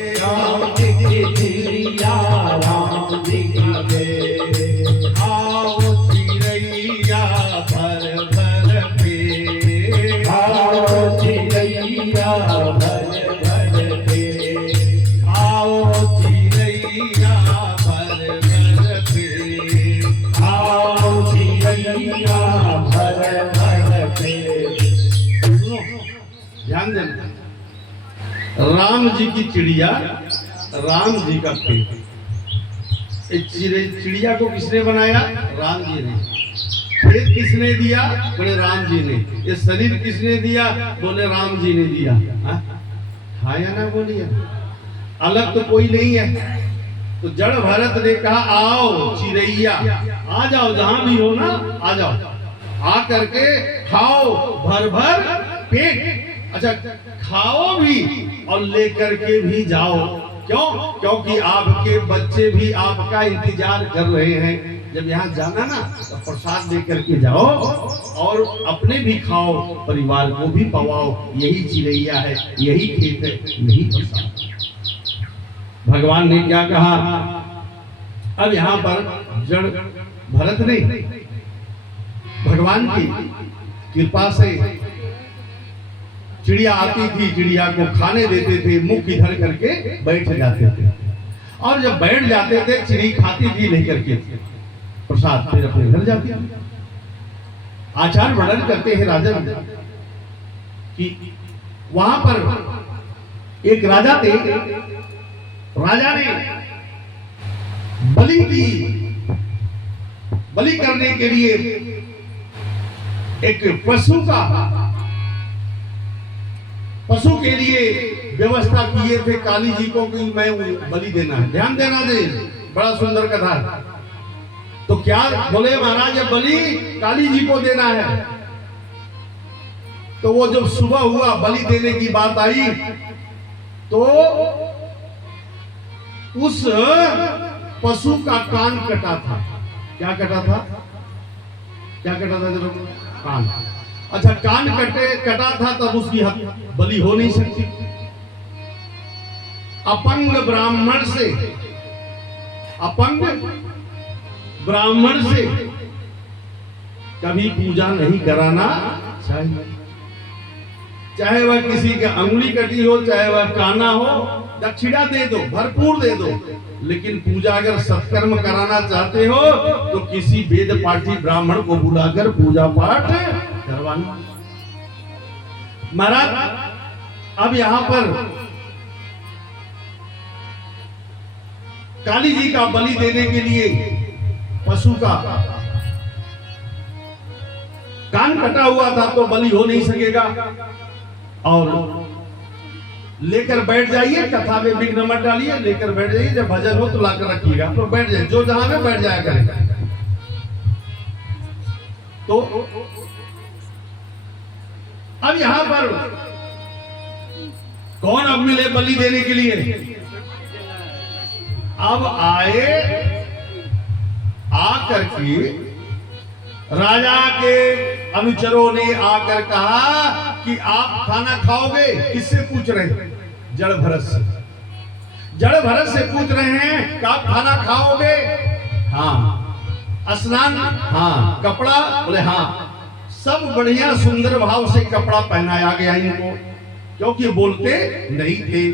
राम जी की चिड़िया राम जी की आओ चिड़ैया भर भर पे आओ चिड़ैया भर भर पे आओ चिड़ैया भर भर पे आओ चिड़ैया भर भर पे। सुनो ध्यान देना, राम जी की चिड़िया राम जी का पेट। चिड़िया को किसने बनाया? राम जी ने। पेट किसने दिया? बोले राम जी ने। ये शरीर किसने दिया? बोले राम जी ने दिया। हाँ या ना बोलिए, अलग तो कोई नहीं है। तो जड़ भरत ने कहा आओ चिड़ैया, आ जाओ जहां भी हो ना, आ जाओ, आ करके खाओ भर भर पेट। अच्छा खाओ भी और लेकर के भी जाओ। क्यों? क्योंकि आपके बच्चे भी आपका इंतजार कर रहे हैं। जब यहाँ जाना ना तो प्रसाद लेकर के जाओ और अपने भी खाओ, परिवार को भी पवाओ। यही चिड़ैया है, यही खेत है, यही प्रसाद। भगवान ने क्या कहा? अब यहाँ पर जड़ भरत ने भगवान की कृपा से चिड़िया आती थी, चिड़िया को खाने देते थे, मुख इधर करके बैठ जाते थे। और जब बैठ जाते थे चिड़ी खाती थी लेकर के प्रसाद, फिर अपने घर जाती थी। आचार्य वर्णन करते हैं राजन कि वहां पर एक राजा थे। राजा ने बलि की, बलि करने के लिए एक पशु के लिए व्यवस्था किए थे काली जी को कि मैं बलि देना है। ध्यान देना दे, बड़ा सुंदर कथा। तो क्या बोले महाराज बलि काली जी को देना है। तो वो जब सुबह हुआ बलि देने की बात आई तो उस पशु का कान कटा था। क्या कटा था? क्या कटा था? जब कान, अच्छा कान कटा था तब उसकी बलि हो नहीं सकती। अपंग ब्राह्मण से कभी पूजा नहीं कराना चाहिए। चाहे वह किसी का अंगुली कटी हो, चाहे वह काना हो, दक्षिणा दे दो, भरपूर दे दो। लेकिन पूजा अगर सत्कर्म कराना चाहते हो तो किसी वेद पाठी ब्राह्मण को बुलाकर पूजा पाठ करवाना। महाराज अब यहां पर काली जी का बलि देने के लिए पशु का कान कटा हुआ था तो बलि हो नहीं सकेगा। और लेकर बैठ जाइए, कथा में विघ्न मत डालिए, लेकर बैठ जाइए। जब भजन हो तो लाकर रखिएगा, तो बैठ जाइए, जो जहां में बैठ जाया करेगा। तो अब यहां पर कौन अब मिले बलि देने के लिए? अब आए, आकर के राजा के अनुचरों ने आकर कहा कि आप खाना खाओगे? किससे पूछ रहे हैं? जड़ भरत से। जड़ भरत से पूछ रहे हैं कि आप खाना खाओगे? हाँ। स्नान? हाँ। कपड़ा? बोले हाँ। सब बढ़िया सुंदर भाव से कपड़ा पहनाया गया इनको, क्योंकि बोलते नहीं थे।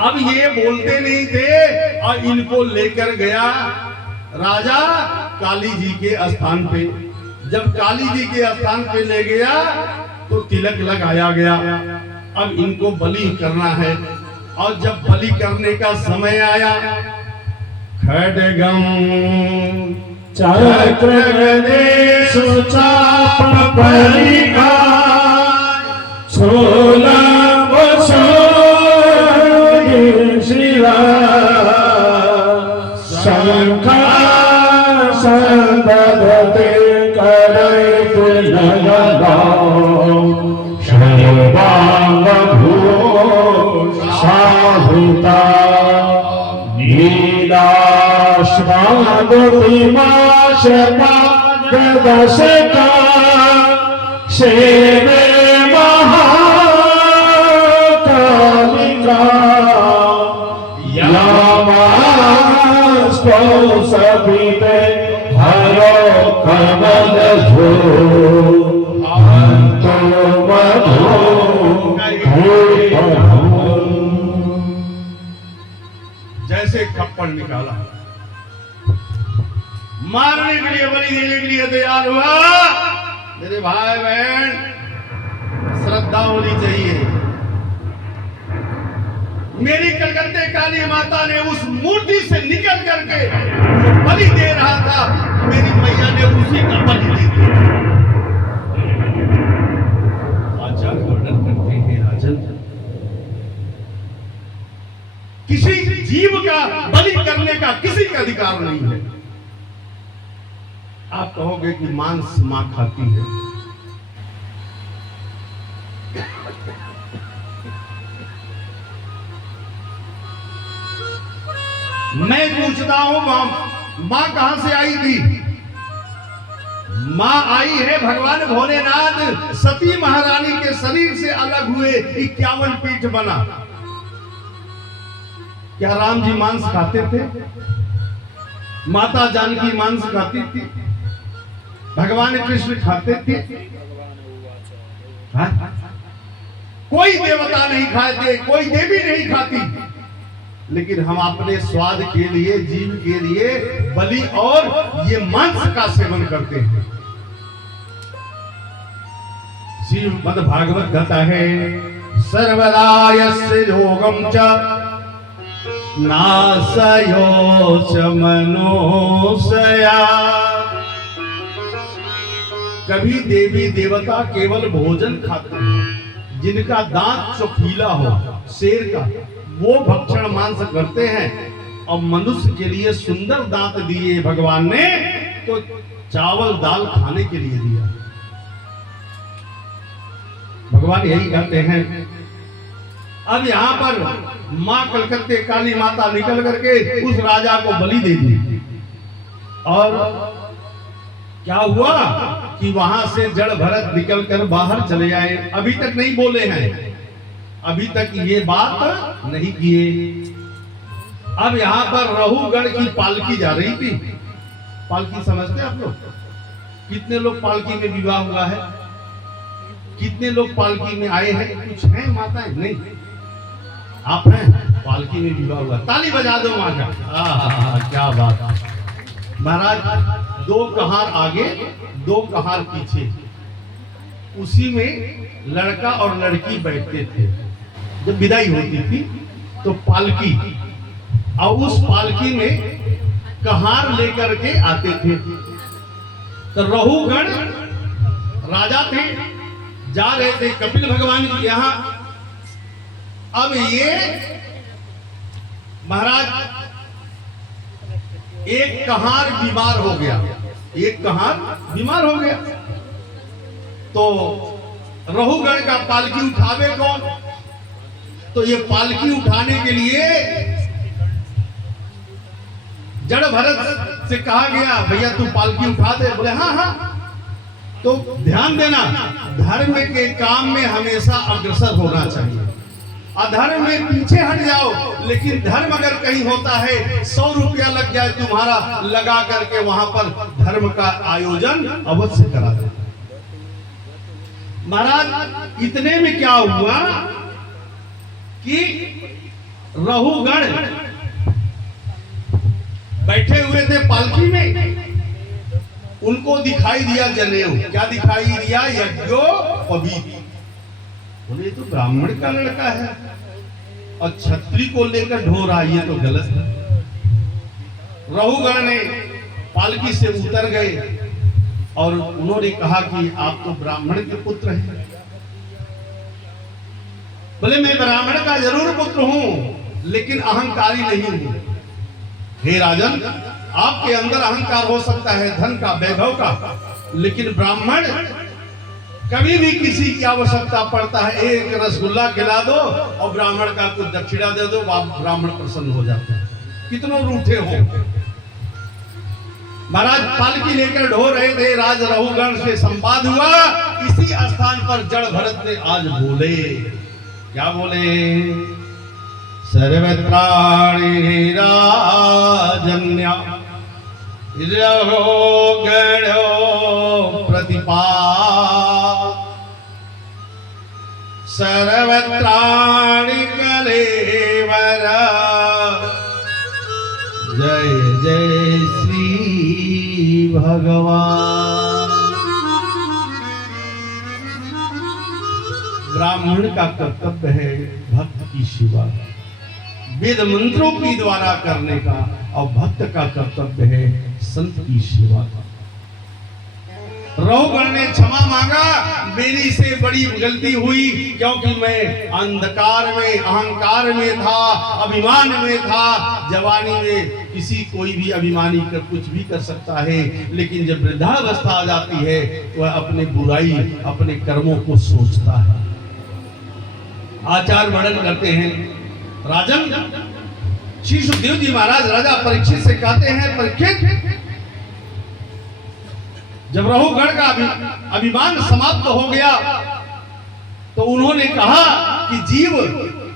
अब ये बोलते नहीं थे और इनको लेकर गया राजा काली जी के स्थान पे। जब काली जी के स्थान पे ले गया तो तिलक लगाया गया। अब इनको बलि करना है। और जब बलि करने का समय आया, खड्गम चक्रदेशु चापं परिगाय छोलवसोगे शिला शंखा संदधते करे पुनर्गाओ शर्वांग भूषाहुता नीलाश्वादतिमाशपादशका शेवे महाकालिका यामास्तो सपीते हरो कमल धो अंतो मधो जैसे खप्पड़ निकाला, मारने के लिए, बलि देने के लिए तैयार हुआ। मेरे भाई बहन, श्रद्धा होनी चाहिए। मेरी कलकत्ते काली माता ने उस मूर्ति से निकल करके जो बलि दे रहा था, मेरी मैया ने उसी का बलि दे दिया। आचार्य वर्णन करते हैं, राजन, किसी जीव का बलि करने का किसी का अधिकार नहीं है। आप कहोगे कि मांस मां खाती है, मैं पूछता हूं मां कहां से आई थी? मां आई है भगवान भोलेनाथ सती महारानी के शरीर से अलग हुए 51 पीठ बना। क्या राम जी मांस खाते थे? माता जानकी मांस खाती थी? भगवान कृष्ण खाते थे? हाँ? कोई देवता नहीं खाते, कोई देवी नहीं खाती, लेकिन हम अपने स्वाद के लिए, जीव के लिए बलि और ये मांस का सेवन करते हैं। श्रीमद् भागवत कहता है, सर्वदा यस्य योगम च नासयो च मनोसया। कभी देवी देवता केवल भोजन खाते हैं, जिनका दांत चोखीला हो, शेर का, वो भक्षण मांस करते हैं। और मनुष्य के लिए सुंदर दांत दिए भगवान ने, तो चावल दाल खाने के लिए दिया। भगवान यही कहते हैं। अब यहाँ पर मां कलकत्ते काली माता निकल करके उस राजा को बलि दे दी। और क्या हुआ कि वहां से जड़ भरत निकल कर बाहर चले आए। अभी तक नहीं बोले हैं, अभी तक ये बात नहीं किए। अब यहाँ पर रहुगढ़ की पालकी जा रही थी। पालकी समझते आप लोग? कितने लोग पालकी में विवाह हुआ है? कितने लोग पालकी में आए हैं? कुछ हैं माताएं? नहीं, आप हैं पालकी में विवाह हुआ। ताली बजा दो माँ का। क्या बात। महाराज, 2 कहार आगे 2 कहार पीछे, उसी में लड़का और लड़की बैठते थे। जब विदाई होती थी तो पालकी, और उस पालकी में कहार लेकर के आते थे। तो रहुगण राजा थे, जा रहे थे कपिल भगवान के यहाँ। अब ये महाराज, एक कहार बीमार हो गया, एक कहार बीमार हो गया, तो रहुगण का पालकी उठावे कौन? तो ये पालकी उठाने के लिए जड़ भरत से कहा गया, भैया तू पालकी उठा दे। बोले हाँ हाँ। तो ध्यान देना, धर्म के काम में हमेशा अग्रसर होना चाहिए। अधर्म में पीछे हट जाओ, लेकिन धर्म अगर कहीं होता है, 100 रुपया लग जाए तुम्हारा, लगा करके वहां पर धर्म का आयोजन अवश्य करा दे। महाराज, इतने में क्या हुआ कि रहुगण बैठे हुए थे पालकी में, उनको दिखाई दिया जनेऊ। क्या दिखाई दिया? यज्ञोपवीत। बोले तो ब्राह्मण का लड़का है और छत्री को लेकर ढो रहा, ये तो गलत है। रहुगण ने पालकी से उतर गए और उन्होंने कहा कि आप तो ब्राह्मण के पुत्र हैं। बोले मैं ब्राह्मण का जरूर पुत्र हूं, लेकिन अहंकारी नहीं हूं। हे राजन, आपके अंदर अहंकार हो सकता है, धन का, वैभव का, लेकिन ब्राह्मण कभी भी किसी की आवश्यकता पड़ता है, एक रसगुल्ला खिला दो और ब्राह्मण का कुछ दक्षिणा दे दो, आप ब्राह्मण प्रसन्न हो जाते हैं, कितनों रूठे हो। महाराज पालकी लेकर ढो रहे थे, राज रहुगण से संवाद हुआ। इसी स्थान पर जड़ भरत ने आज बोले, क्या बोले? सर्वत्राणि राजन्य रहो गणो प्रतिपा सर्वत्राणि कलेवर जय जय श्री भगवान। ब्राह्मण का कर्तव्य है भक्त की सेवा, वेद मंत्रों की द्वारा करने का, और भक्त का कर्तव्य है संत की सेवा का। रहुगण ने क्षमा मांगा, मेरी से बड़ी गलती हुई, क्योंकि मैं अंधकार में, अहंकार में था, अभिमान में था। जवानी में किसी कोई भी अभिमानी कर कुछ भी कर सकता है, लेकिन जब वृद्धावस्था आ जाती है वह अपने बुराई, अपने कर्मों को सोचता है। आचार्य वर्णन करते हैं, राजन श्री सुखदेव जी महाराज राजा परीक्षित से कहते हैं, परीक्षित जब रहुगण का अभिमान समाप्त हो गया तो उन्होंने कहा कि जीव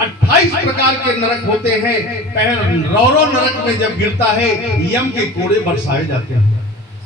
28 प्रकार के नरक होते हैं। पहले रौरव नरक में जब गिरता है यम के कोड़े बरसाए जाते हैं।